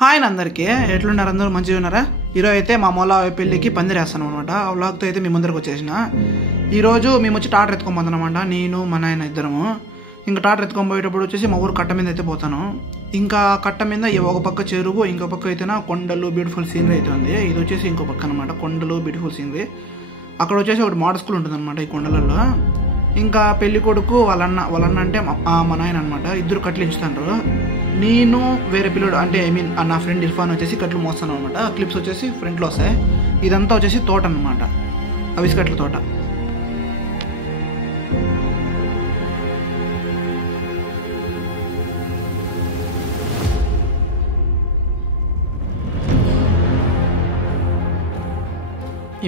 Hi అందరికీ ఎట్లున్నారు? అందరూ మంచిగా ఉన్నారా? ఈరోజు అయితే మా మొల పెళ్ళికి పందిరేస్తాను అనమాట. ఆ వ్లాగ్తో అయితే మీ ముందరకు వచ్చేసిన. ఈరోజు మేము వచ్చి టాటర్ ఎత్తుకోబోతానమాట, నేను మా నాయన ఇద్దరము. ఇంకా టాటర్ ఎత్తుకొని పోయేటప్పుడు వచ్చేసి మా ఊరు కట్ట మీద అయితే పోతాను. ఇంకా కట్ట మీద ఒక పక్క చెరువు, ఇంకో పక్క అయితే కొండలు, బ్యూటిఫుల్ సీనరీ అయితే ఉంది. ఇది వచ్చేసి ఇంకో పక్క అనమాట, కొండలు బ్యూటిఫుల్ సీనరీ. అక్కడ వచ్చేసి ఒకటి మోడల్ స్కూల్ ఉంటుంది అనమాట ఈ కొండలలో. ఇంకా పెళ్లి కొడుకు వాళ్ళన్న అంటే మా నాయన అనమాట. ఇద్దరు కట్లు ఎంచుతారు. నేను వేరే పిల్లడు అంటే నా ఫ్రెండ్ ఇర్ఫాన్ వచ్చేసి కట్లు మోస్తాను అనమాట. క్లిప్స్ వచ్చేసి ఫ్రంట్లో వస్తాయి. ఇదంతా వచ్చేసి తోట అనమాట, అవిసికట్ల తోట.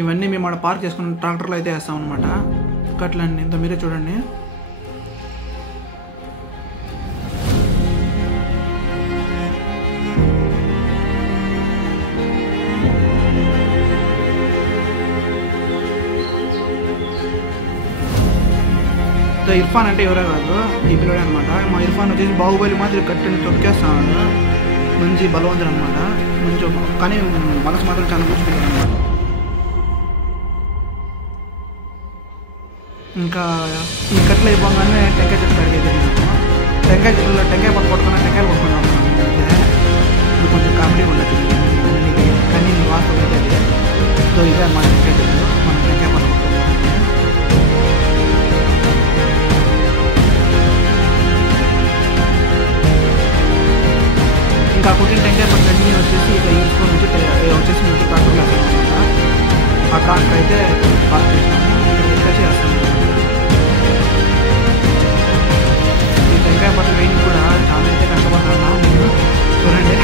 ఇవన్నీ మేము ఆడ పార్క్ చేసుకున్న ట్రాక్టర్లో అయితే వేస్తాం అనమాట కట్లన్నీ. ఇంత మీరే చూడండి. ఇర్ఫాన్ అంటే ఎవరే కాదు, ఈ పిల్లడే అనమాట. మా ఇర్ఫాన్ వచ్చేసి బాహుబలి మాదిరి కట్టని తొక్కేస్తాడు. మంచి బలవంతుడు అనమాట, మంచి. కానీ మనసు మాత్రం చాలా కూర్చుంటాడు అనమాట. ఇంకా ఈ కట్టలు అయిపోగానే టెంకాయ చెట్టు కాడికి అయితే టెంకాయ చెట్లు టెంకాయ పట్టుకున్నా టెంకాయలు కొట్టుకున్నాం. ఇది కొంచెం కామెడీ ఉండదు కానీ వాస్తవం అయితే. సో ఇదే మన టెంకాయ చెట్లు, మనం టెంకాయ పట్టుకుంటాం. ఇంకా కుట్టిన టెంకాయ పట్లన్నీ వచ్చేసి ఇక తీసుకొని వచ్చేసి నుంచి ట్రాక్టర్ వేస్తాం అనమాట. ఆ ట్రాక్టర్ అయితే పార్క్ చేసినాము, ఇక్కడ వేస్తాం. ఈ టెంకాయ పట్ల వేయడానికి కూడా చాలా అయితే కష్టపడుతున్నా నేను. చూడండి